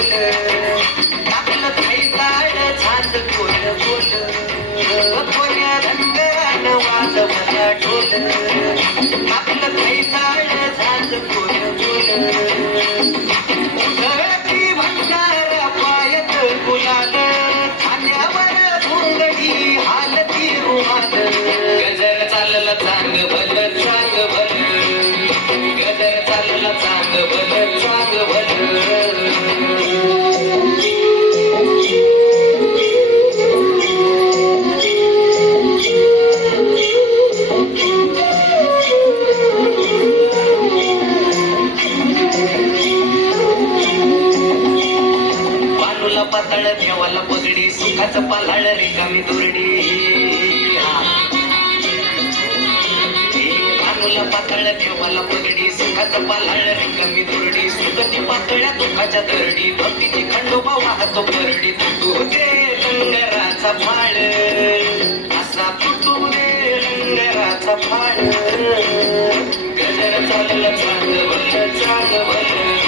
ढोल आपलं थैताळ झांज गोल गोल कोण्या रंगानं वाजवला ढोल आपलं थैताळ झांज गोल गोल उधळती भंडार पायत गुलाल खांद्यावर घोंगडी हालती रुमाल गजर चाललं चांग भल चांग भल गजर चाललं चांग भल चांग भल पातळ देवाला पगडी सुखाचं पालाळ रिकामी दुरडी भानुला पातळ देवाला पगडी सुखाचं पालाळ रिकामी दुरडी सुगती पातळ्या दुखाच्या दरडी भक्तीची खंडोबा वाहतो परडी तुटू दे लंगराचा फाळ असा तुटू दे लंगराचा फाळ गजर चाललं चांग भलं चांग भलं